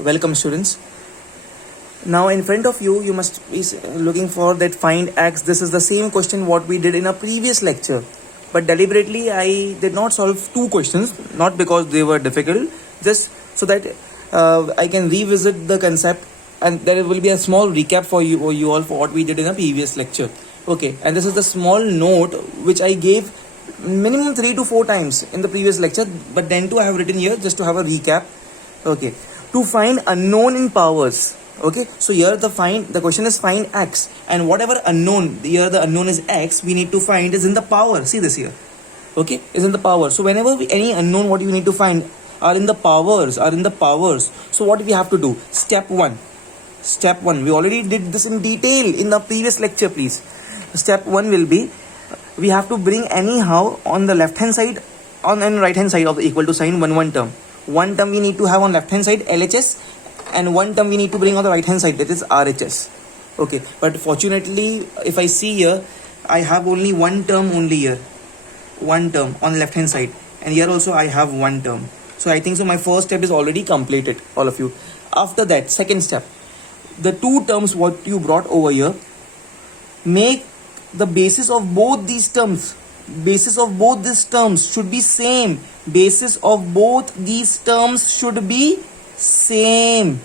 Welcome students. Now in front of you, you must be looking for that find x. This is the same question what we did in a previous lecture. But deliberately I did not solve two questions, not because they were difficult, just so that I can revisit the concept and there will be a small recap for you all for what we did in a previous lecture. Okay, and this is the small note which I gave minimum 3 to 4 times in the previous lecture, but then too I have written here just to have a recap. Okay, to find unknown in powers. Okay, so here the question is find x, and whatever unknown, here the unknown is x, we need to find is in the power. See this here. Okay, is in the power. So whenever any unknown what you need to find are in the powers. So what we have to do? Step 1, we already did this in detail in the previous lecture. Please, step 1 will be, we have to bring anyhow on the left hand side on and right hand side of the equal to sign one term. One term we need to have on left hand side LHS, and one term we need to bring on the right hand side, that is RHS. Okay, but fortunately if I see here, I have only one term here, one term on left hand side, and here also I have one term. So I think so my first step is already completed, all of you. After that, second step, the two terms what you brought over here, make the basis of both these terms should be same. Basis of both these terms should be same.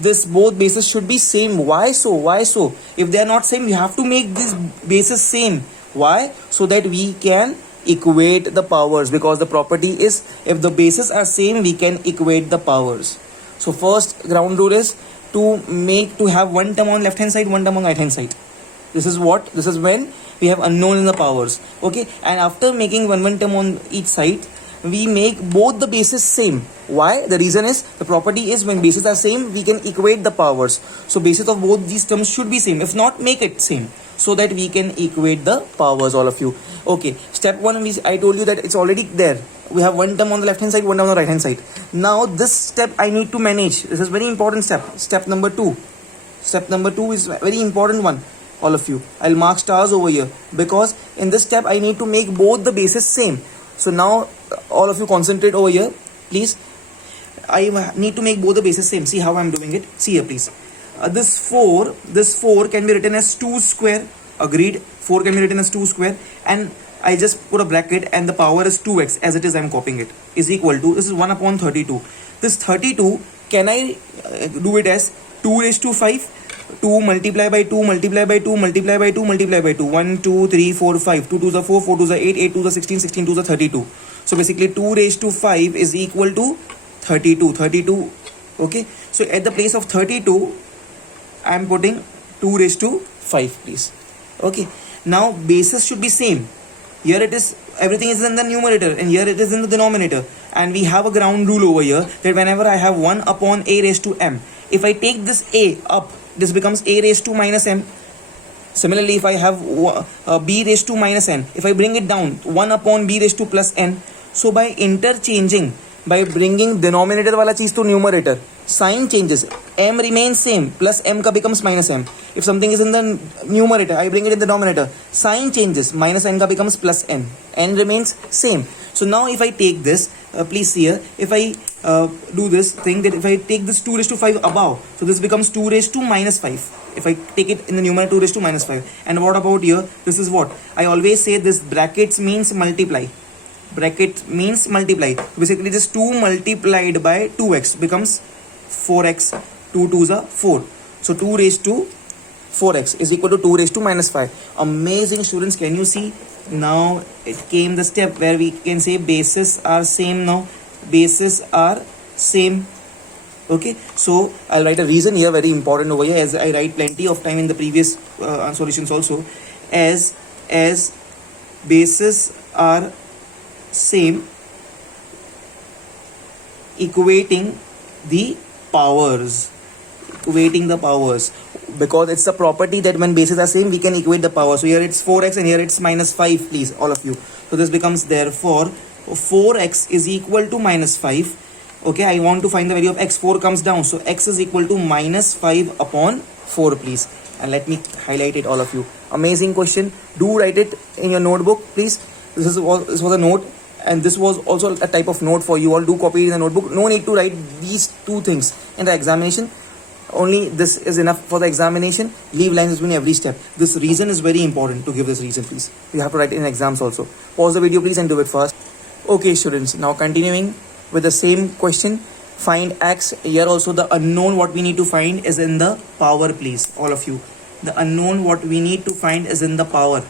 This both bases should be same. Why so? If they are not same, you have to make this bases same. Why? So that we can equate the powers, because the property is if the bases are same, we can equate the powers. So first ground rule is to have one term on left hand side, one term on right hand side. This is when we have unknown in the powers. Okay, and after making one term on each side, we make both the bases same. Why? The reason is the property is when bases are same, we can equate the powers. So basis of both these terms should be same. If not, make it same so that we can equate the powers, all of you. Okay, step 1, I told you that it's already there. We have one term on the left hand side, one term on the right hand side. Now this step I need to manage. This is very important step. Step number 2 is a very important one, all of you. I'll mark stars over here because in this step I need to make both the bases same. So now all of you concentrate over here, please. I need to make both the bases same. See how I'm doing it. See here, please. This 4 can be written as 2 square. Agreed. 4 can be written as 2 square, and I just put a bracket and the power is 2x as it is. I'm copying it. Is equal to, this is 1 upon 32. This 32, can I do it as 2 raised to 5? 2 multiply by 2 multiply by 2 multiply by 2 multiply by 2. 1, 2, 3, 4, 5. 2 to the 4, 4 to the 8, 8 to the 16, 16 to the 32. So basically 2 raised to 5 is equal to 32. Okay, so at the place of 32, I am putting 2 raised to 5, please. Okay, now bases should be same. Here it is, everything is in the numerator, and here it is in the denominator. And we have a ground rule over here that whenever I have 1 upon a raised to m, if I take this a up, this becomes a raised to minus m. Similarly, if I have b raised to minus n, if I bring it down, 1 upon b raised to plus n. So by interchanging, by bringing denominator wala cheez to numerator, sign changes. M remains same, plus m ka becomes minus m. If something is in the numerator, I bring it in the denominator, sign changes, minus n ka becomes plus n. N remains same. So now if I take this, please see here, if I do this thing, that if I take this 2 raised to 5 above, so this becomes 2 raised to minus 5. If I take it in the numerator, 2 raised to minus 5. And what about here? This is what? I always say this brackets means multiply. Bracket means multiply. Basically this 2 multiplied by 2x becomes 4x. 2 2s are 4. So 2 raised to 4x is equal to 2 raised to minus 5. Amazing, students. Can you see? Now it came the step where we can say bases are same. Now bases are same. Okay, so I'll write a reason here, very important over here, as I write plenty of time in the previous solutions also. As bases are same, equating the powers, because it's a property that when bases are same, we can equate the power. So here it's 4x and here it's minus 5, please, all of you. So this becomes, therefore 4x is equal to minus 5. Okay, I want to find the value of x. 4 comes down, so x is equal to minus 5 upon 4, please. And let me highlight it, all of you. Amazing question. Do write it in your notebook, please. This was a note. And this was also a type of note for you all. Do copy it in the notebook. No need to write these two things in the examination. Only this is enough for the examination. Leave lines between every step. This reason is very important to give this reason, please. You have to write in exams also. Pause the video, please, and do it fast. Okay, students. Now continuing with the same question. Find x. Here also the unknown what we need to find is in the power, please. All of you. The unknown what we need to find is in the power.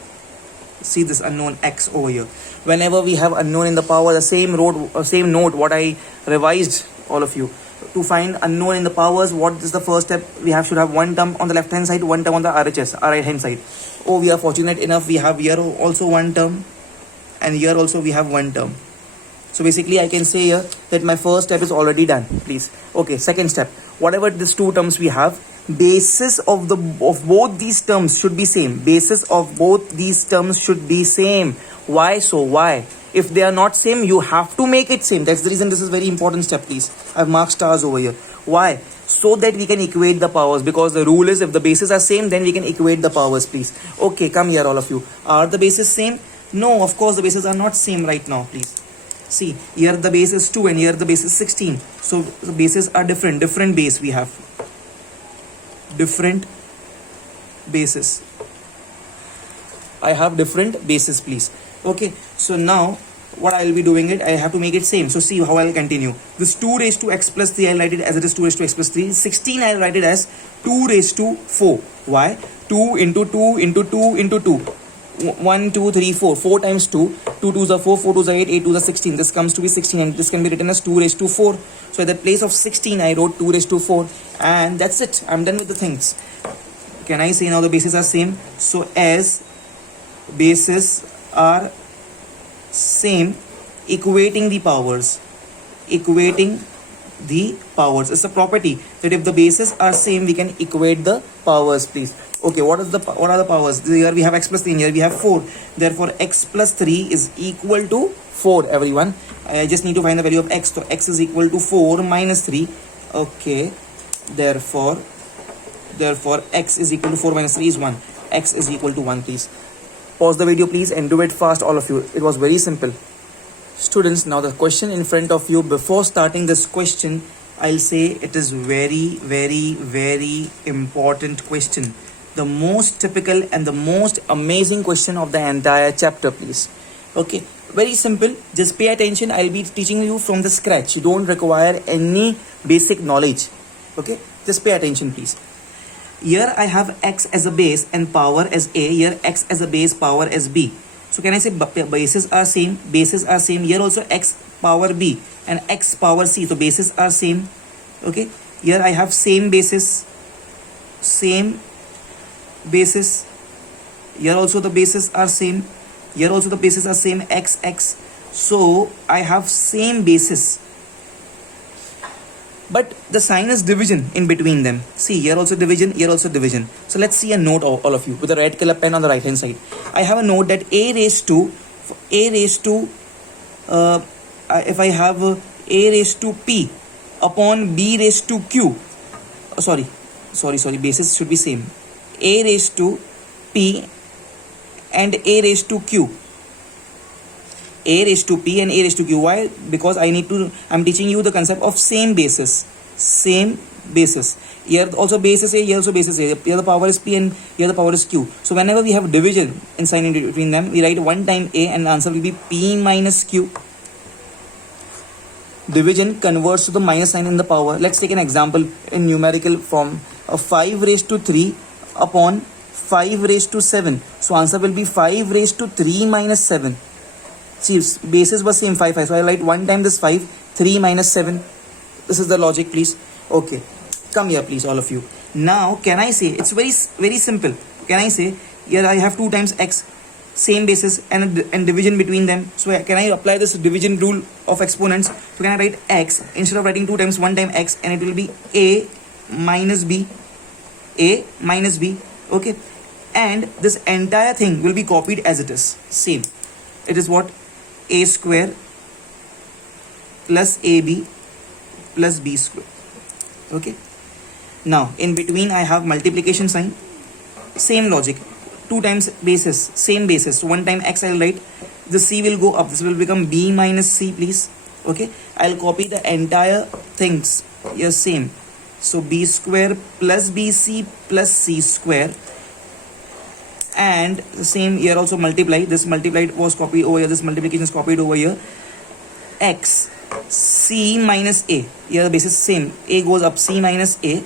See this unknown x over here. Whenever we have unknown in the power, the same note what I revised, all of you. To find unknown in the powers, what is the first step? We should have one term on the left hand side, one term on the RHS, right hand side. Oh, we are fortunate enough, we have here also one term, and here also we have one term. So basically I can say here that my first step is already done, please. Okay, second step. Whatever these two terms we have, basis of both these terms should be same. Basis of both these terms should be same. Why so? Why? If they are not same, you have to make it same. That's the reason this is very important step, please. I've marked stars over here. Why? So that we can equate the powers, because the rule is if the bases are same, then we can equate the powers, please. Okay, come here, all of you. Are the bases same? No, of course the bases are not same right now, please. See, here the base is 2 and here the base is 16. So the bases are different. Different base we have. Different bases. I have different bases, please. Okay, so now what I will be doing it, I have to make it same. So see how I will continue. This 2 raised to x plus 3, I will write it as it is 2 raised to x plus 3. 16 I will write it as 2 raised to 4. Why? 2 into 2 into 2 into 2. 1, 2, 3, 4. 4 times 2. 2 2s are 4, 4 2s are 8, 8 2s are 16. This comes to be 16 and this can be written as 2 raised to 4. So at the place of 16, I wrote 2 raised to 4. And that's it. I'm done with the things. Can I say now the bases are same? So as bases are same, equating the powers. Equating the powers. It's a property that if the bases are same, we can equate the powers, please. Okay, what are the powers? Here we have x plus 3, here we have 4. Therefore, x plus 3 is equal to 4, everyone. I just need to find the value of x. So, x is equal to 4 minus 3. Okay, therefore, x is equal to 4 minus 3 is 1. X is equal to 1, please. Pause the video, please, and do it fast, all of you. It was very simple. Students, now the question in front of you. Before starting this question, I'll say it is very, very, very important question. The most typical and the most amazing question of the entire chapter, please. Okay, very simple. Just pay attention. I'll be teaching you from the scratch. You don't require any basic knowledge. Okay, just pay attention, please. Here I have x as a base and power as a. Here x as a base, power as b. So can I say bases are same? Bases are same. Here also x power b and x power c. So bases are same. Okay. Here I have same bases. Same bases. Here also the bases are same. Here also the bases are same. X, x. So I have same bases. But the sign is division in between them. See, here also division, here also division. So let's see a note, all of you, with a red color pen on the right hand side. I have a note that if I have a raised to p upon b raised to q. Sorry, bases should be same. A raised to p and a raised to q. A raised to p and a raised to q. Why? Because I'm teaching you the concept of same basis. Same basis. Here also base is a, here also base is a. Here the power is p and here the power is q. So whenever we have division in sign in between them, we write 1 time a and the answer will be p minus q. Division converts to the minus sign in the power. Let's take an example in numerical form. 5 raised to 3 upon 5 raised to 7. So answer will be 5 raised to 3 minus 7. See, bases were same 5, 5. So I write 1 time this 5, 3 minus 7. This is the logic, please. Okay. Come here, please, all of you. Now, can I say, it's very, very simple. Can I say, here I have 2 times x, same basis and division between them. So can I apply this division rule of exponents? So can I write x, instead of writing 2 times, 1 time x, and it will be a minus b. A minus b. Okay. And this entire thing will be copied as it is. Same. It is what? A square plus AB plus B square. Okay. Now, in between I have multiplication sign. Same logic. 2 times basis. Same basis. So 1 time x I will write. the c will go up, this will become b minus c, please. Okay, I'll copy the entire things here same. So b square plus bc plus c square, and the same here also multiply, this multiplied was copied over here, this multiplication is copied over here. X c minus a, here the basis same, a goes up, c minus a,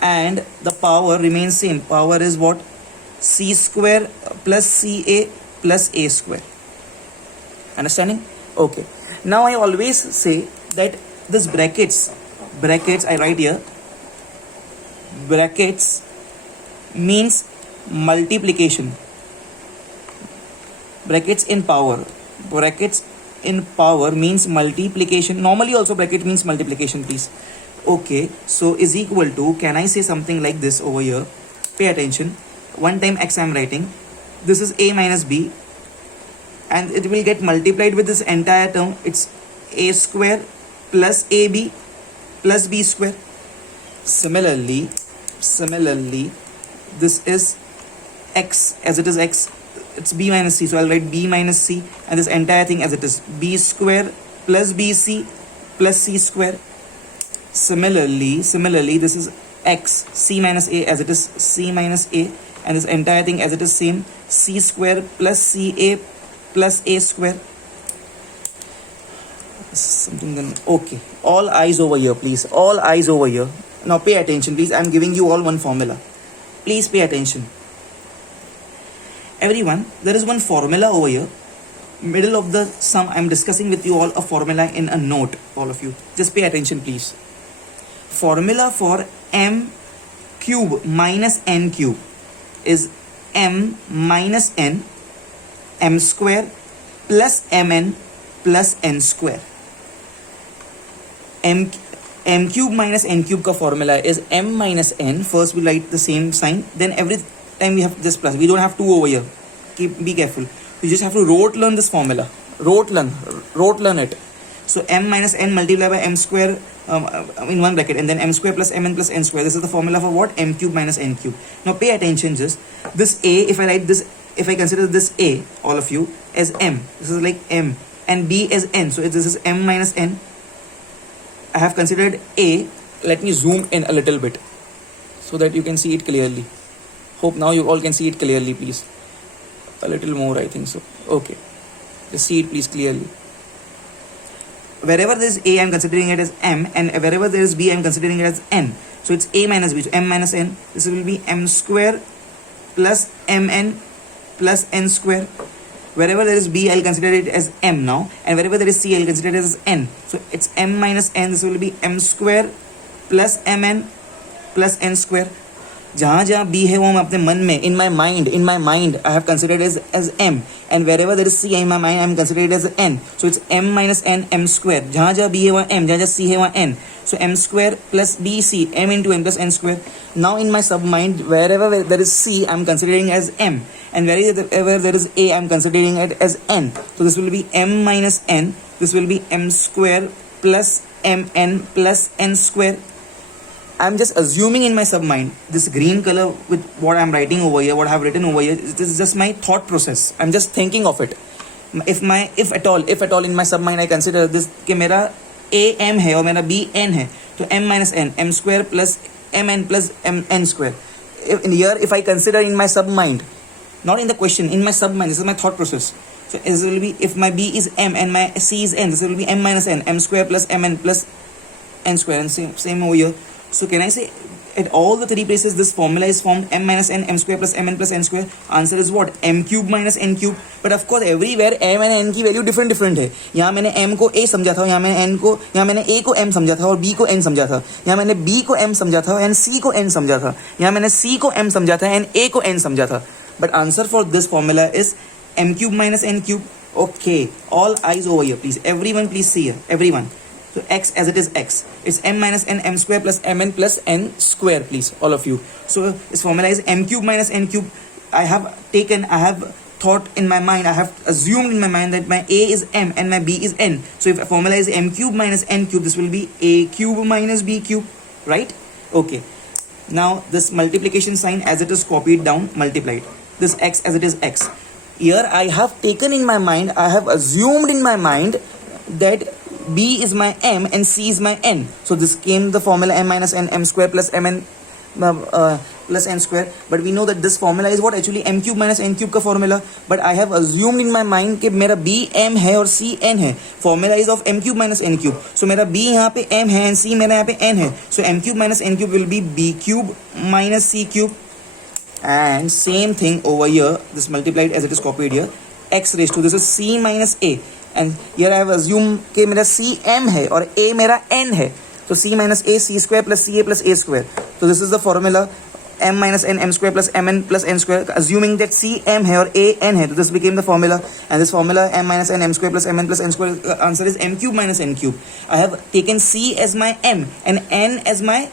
and the power remains same. Power is what? C square plus ca plus a square. Understanding? Okay, now I always say that this brackets I write here, brackets means multiplication, brackets in power means multiplication. Normally also bracket means multiplication, please. Okay, so is equal to, can I say something like this over here? Pay attention. One time x I am writing, this is a minus b, and it will get multiplied with this entire term. It's a square plus ab plus b square. Similarly, this is x, as it is x, it's b minus c, so I'll write b minus c, and this entire thing as it is, b square plus bc plus c square. Similarly, this is x, c minus a, as it is c minus a, and this entire thing as it is same, c square plus ca plus a square. Something then, okay, all eyes over here, please, all eyes over here. Now pay attention, please. I'm giving you all one formula, please pay attention. Everyone, there is one formula over here. Middle of the sum, I'm discussing with you all a formula in a note. All of you, just pay attention, please. Formula for m cube minus n cube is m minus n, m square plus mn plus n square. m cube minus n cube ka formula is m minus n. First we write the same sign, then every time we have this plus. We don't have 2 over here. Be careful. You just have to rote learn this formula. Rote learn it. So m minus n multiplied by m square in one bracket, and then m square plus mn plus n square. This is the formula for what? M cube minus n cube. Now pay attention, just this a, if I write this, if I consider this a, all of you, as m, this is like m, and b as n, so this is m minus n. I have considered a. Let me zoom in a little bit so that you can see it clearly. Hope now you all can see it clearly, please. A little more, I think so. Okay, just see it please clearly. Wherever there is a, I am considering it as m, and wherever there is b, I am considering it as n. So it's a minus b, so m minus n. This will be m square plus mn plus n square. Wherever there is b, I'll consider it as m now, and wherever there is c, I'll consider it as n. So it's m minus n. This will be m square plus mn plus n square. जहाँ जहाँ b है वो हम अपने मन में, in my mind I have considered as m, and wherever there is c in my mind I am considered as n. So it's m minus n, m square. जहाँ जहाँ b है वहाँ m, जहाँ जहाँ c है वहाँ n. So m square plus bc, m into n plus n square. Now in my submind, wherever there is c, I am considering as m, and wherever there is a, I am considering it as n. So this will be m minus n. This will be m square plus mn plus n square. I'm just assuming in my submind, this green color with what I'm writing over here, what I have written over here, this is just my thought process. I'm just thinking of it. If at all in my submind I consider this कि मेरा a m है और मेरा b n है, तो m minus n, m square plus mn plus n square. If I consider in my submind, not in the question, in my submind, this is my thought process. So this will be, if my b is m and my c is n, this will be m minus n, m square plus mn plus n square, and same over here. So can I say at all the three places this formula is formed, m minus n, m square plus mn plus n square? Answer is what? m cube minus n cube. But of course everywhere m and n की value different है. यहाँ मैंने m को a समझा था, यहाँ मैंने a को m समझा था और b को n समझा था. यहाँ मैंने b को m समझा था and c को n समझा था. यहाँ मैंने c को m समझा था and a को n समझा था. But answer for this formula is m cube minus n cube. Okay, all eyes over here, please. Everyone, please see here. Everyone. So x as it is x. It's m minus n, m square plus mn plus n square, please, all of you. So this formula is m cube minus n cube. I have thought in my mind, I have assumed in my mind that my a is m and my b is n. So if a formula is m cube minus n cube, this will be a cube minus b cube, right? Okay. Now this multiplication sign as it is copied down, multiplied. This x as it is x. Here I have taken in my mind, I have assumed in my mind that B is my m and C is my n. So this came the formula m minus n m square plus mn plus n square. But we know that this formula is what actually m cube minus n cube का formula. But I have assumed in my mind कि मेरा B m है और C n है. Formula is of m cube minus n cube. So मेरा B यहाँ पे m है and C मेरा यहाँ पे n है. So m cube minus n cube will be B cube minus C cube. And same thing over here, this multiplied as it is copied here, x raised to, this is C minus A. And here I have assumed कि मेरा C m है और A मेरा n है. So C minus A, C square plus CA plus A square. So this is the formula, m minus n m square plus mn plus n square. Assuming that C m है और A n है, so this became the formula. And this formula m minus n m square plus mn plus n square, answer is m cube minus n cube. I have taken C as my m and n as my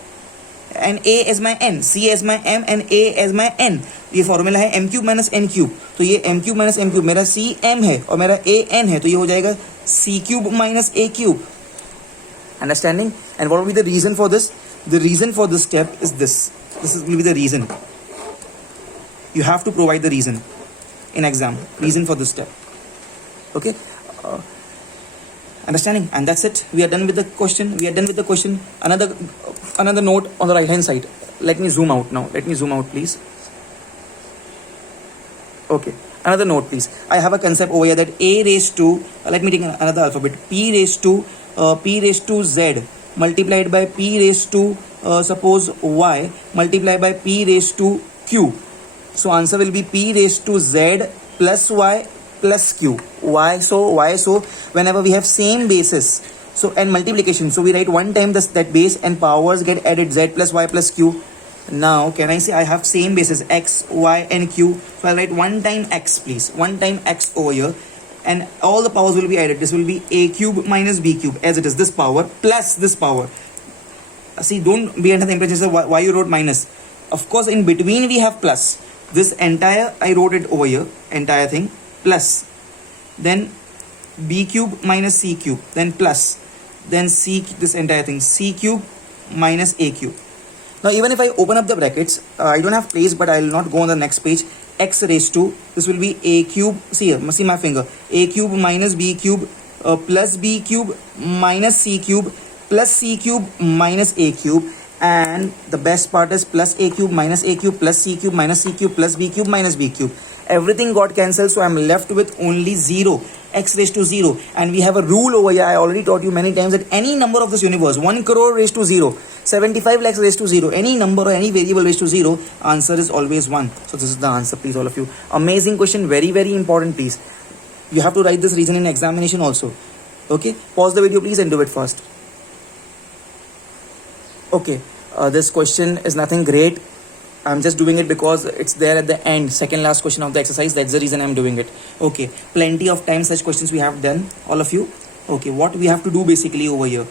and A as my n, C as my m and A as my n. ये formula है m cube minus n cube. तो ये m cube minus m cube, मेरा C m है और मेरा A n है, तो ये हो जाएगा C cube minus A cube. Understanding? And what will be the reason for this? The reason for this step is this. Will be the reason. You have to provide the reason in exam. Reason for this step. Okay? Understanding? And that's it. We are done with the question. Another note on the right hand side. Let me zoom out now. Please. Okay. Another note, please. I have a concept over here that A raised to, let me take another alphabet, P raised to Z multiplied by P raised to suppose Y multiplied by P raised to Q. So answer will be P raised to Z plus Y plus Q. Why so? Whenever we have same basis, so and multiplication, so we write one time that base and powers get added, Z plus Y plus Q. Now can I say I have same basis x, y and q, so I'll write one time x, please, one time x over here, and all the powers will be added. This will be a cube minus b cube as it is, this power plus this power. See, don't be under the impression why you wrote minus. Of course in between we have plus. This entire I wrote it over here, entire thing, plus, then b cube minus c cube, then plus, then c, this entire thing, c cube minus a cube. Now even if I open up the brackets, I don't have place, but I will not go on the next page. X raised to, this will be a cube, see here, see my finger, a cube minus b cube plus b cube minus c cube plus c cube minus a cube, and the best part is plus a cube minus a cube plus c cube minus c cube plus b cube minus b cube. Everything got cancelled, so I'm left with only 0, x raised to 0. And we have a rule over here, I already taught you many times, that any number of this universe, 1 crore raised to 0, 75 lakhs raised to 0, any number or any variable raised to 0, answer is always 1. So this is the answer, please, all of you. Amazing question, very, very important, please. You have to write this reason in examination also. Okay, pause the video, please, and do it fast. Okay, this question is nothing great. I'm just doing it because it's there at the end, second last question of the exercise. That's the reason I'm doing it. Okay, plenty of time such questions we have done, all of you. Okay, what we have to do basically over here,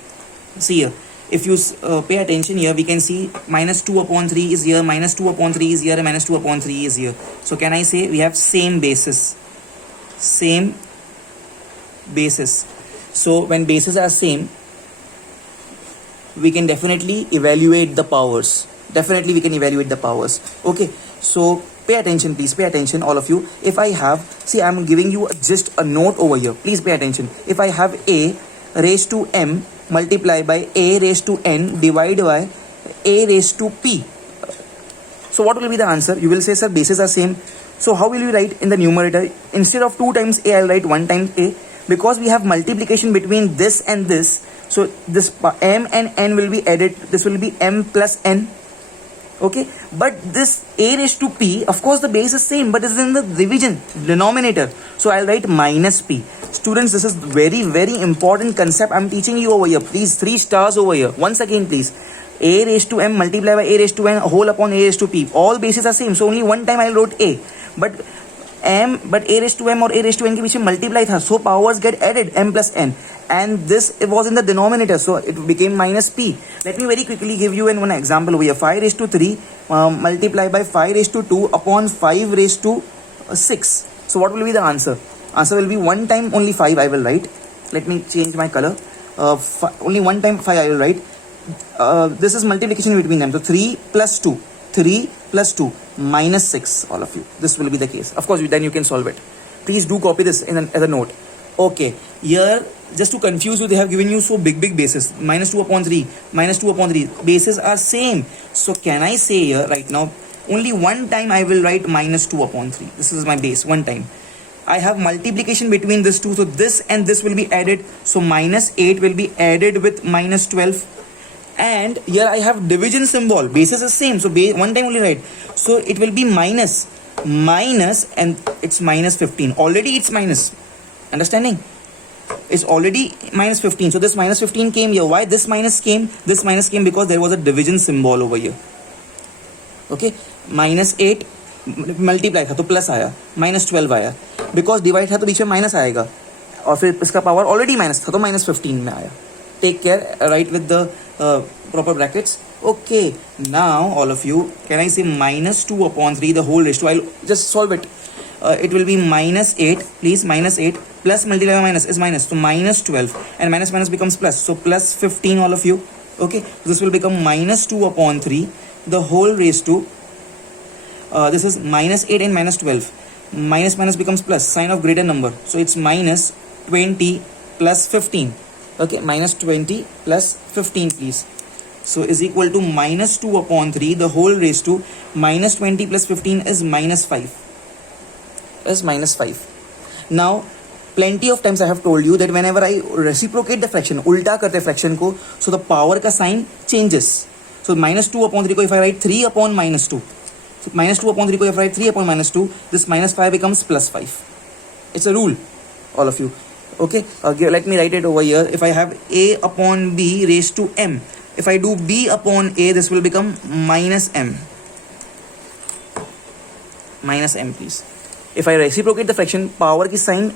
see here, if you pay attention here, we can see minus 2 upon 3 is here, minus 2 upon 3 is here, and minus 2 upon 3 is here. So can I say we have same basis? So when bases are same, we can definitely evaluate the powers. Okay, so pay attention, please, pay attention, all of you. If I have, see, I'm giving you just a note over here, please pay attention. If I have a raised to m multiply by a raised to n divided by a raised to p, so what will be the answer? You will say, sir, bases are same. So how will you write in the numerator? Instead of 2 times a, I'll write 1 times a, because we have multiplication between this and this. So this m and n will be added, this will be m plus n. Okay, but this a raised to p, of course the base is same, but it's in the division denominator, so I'll write minus p. Students, this is very, very important concept I'm teaching you over here. Please, 3 stars over here. Once again, please, a raised to m multiplied by a raised to n whole upon a raised to p. All bases are same, so only one time I wrote a, but a raised to m or a raised to n के बीच में multiply था, so powers get added, m plus n, and this it was in the denominator, so it became minus p. Let me very quickly give you one example over here. 5 raised to 3 multiplied by 5 raised to 2 upon 5 raised to 6. So what will be the answer? Answer will be 1 time only 5 I will write. Let me change my color. Only 1 time 5 I will write. This is multiplication between them. So 3 plus 2 minus 6, all of you. This will be the case. Of course, then you can solve it. Please do copy this as a note. Okay, here just to confuse you, they have given you so big bases. Minus 2 upon 3, minus 2 upon 3. Bases are same. So can I say here right now, only one time I will write minus 2 upon 3. This is my base, one time. I have multiplication between this two, so this and this will be added. So minus 8 will be added with minus 12. And here I have division symbol. Bases is same, so one time only write. So it will be minus, and it's minus 15. Already it's minus. Understanding? It's already minus 15. So this minus 15 came here. Why this minus came? This minus came because there was a division symbol over here. Okay, minus 8 multiply था तो plus आया, minus 12 आया. Because divide था तो बीच में minus आएगा, और फिर इसका पावर ऑलरेडी माइनस था तो माइनस 15 में आया. Take care, right with the proper brackets. Okay, now all of you, can I say minus 2 upon 3 the whole raised to, I'll just solve it. It will be minus 8, please, minus 8 plus multiply by minus is minus, so minus 12, and minus minus becomes plus, so plus 15 all of you. Okay, this will become minus 2 upon 3 the whole raised to, this is minus 8 and minus 12, minus minus becomes plus, sign of greater number, so it's minus 20 plus 15. Okay, minus 20 plus 15 please. So is equal to minus 2 upon 3 the whole raised to minus 20 plus 15 is minus 5. Is minus 5. Now plenty of times I have told you that whenever I reciprocate the fraction, ulta karte fraction ko, so the power ka sign changes. So minus 2 upon 3 ko if I write 3 upon minus 2, so minus 2 upon 3 ko if I write 3 upon minus 2, this minus 5 becomes plus 5. It's a rule, all of you. Okay, let me write it over here. If I have a upon b raised to m, if I do b upon a, this will become minus m. Minus m please. If I reciprocate the fraction, power की sign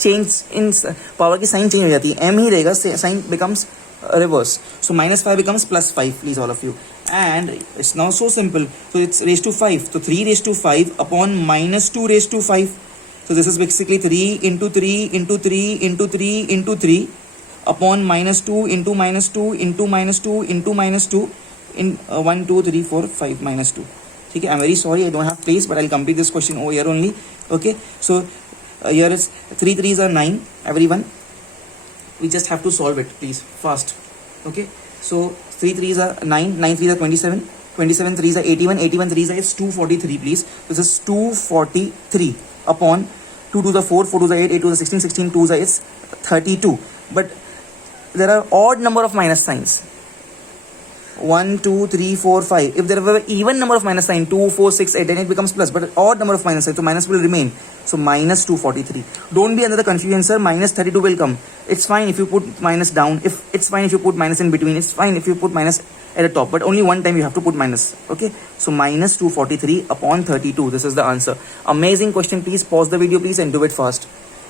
change in power की sign change हो जाती है, m ही रहेगा, sign becomes reverse. So minus 5 becomes plus 5 please all of you. And it's now so simple. So it's raised to 5. So 3 raised to 5 upon minus 2 raised to 5. So this is basically 3 into 3 into 3 into 3 into 3 upon minus 2 into minus 2 into minus 2 into minus 2 in 1, 2, 3, 4, 5 minus 2. Okay, I'm very sorry I don't have place, but I'll complete this question over here only. Okay, so here is 3 3s are 9 everyone. We just have to solve it please fast. Okay, so 3 3s are 9, 9 3s are 27, 27 3s are 81, 81 3s are 243 please. This is 243 upon 2 to the 4, 4 to the 8, 8 to the 16, 16 2 is 32. But there are odd number of minus signs. 1, 2, 3, 4, 5. If there were even number of minus sign 2, 4, 6, 8, then it becomes plus. But odd number of minus sign, so minus will remain. So minus 243. Don't be under the confusion, sir. Minus 32 will come. It's fine if you put minus down. It's fine if you put minus in between. It's fine if you put minus at the top. But only one time you have to put minus. Okay. So minus 243 upon 32. This is the answer. Amazing question. Please pause the video, please, and do it fast.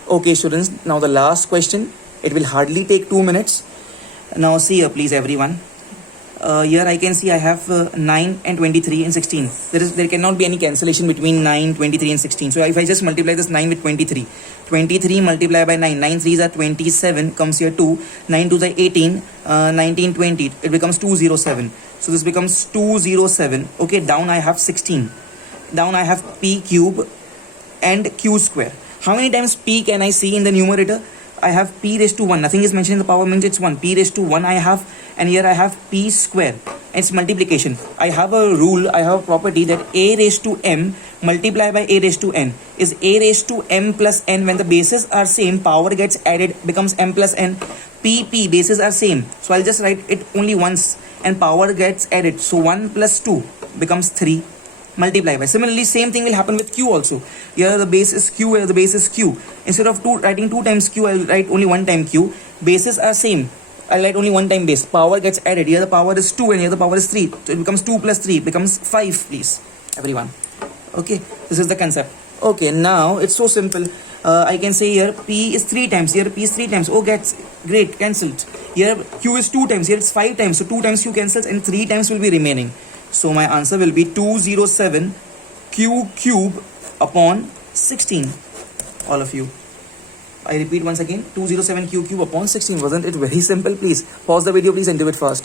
Okay, students. Now the last question. It will hardly take 2 minutes. Now see here, please, everyone. Here I can see I have 9 and 23 and 16. There cannot be any cancellation between 9, 23 and 16. So if I just multiply this 9 with 23, 23 multiplied by 9, 9 3s are 27, comes here 2, 9 2s are 18, 19, 20, it becomes 207. So this becomes 207. Okay, down I have 16. Down I have p cube and q square. How many times p can I see in the numerator? I have p raised to 1. Nothing is mentioned in the power, means it's 1. P raised to 1 I have, and here I have p square. It's multiplication. I have a rule, I have a property that a raised to m multiplied by a raised to n is a raised to m plus n. When the bases are same, power gets added, becomes m plus n. p bases are same. So I'll just write it only once and power gets added. So 1 plus 2 becomes 3. Multiply by. Similarly, same thing will happen with q also. Here the base is q, here the base is q. Instead of writing 2 times q, I will write only 1 time q. Bases are same. I write only 1 time base. Power gets added. Here the power is 2 and here the power is 3. So it becomes 2 plus 3 becomes 5, please, everyone. Okay, this is the concept. Okay, now it's so simple. I can say here p is 3 times. Here p is 3 times. Oh, gets great, cancelled. Here q is 2 times. Here it's 5 times. So 2 times q cancels and 3 times will be remaining. So my answer will be 207 q cube upon 16. All of you. I repeat once again, 207 q cube upon 16. Wasn't it very simple? Please pause the video, please, and do it fast.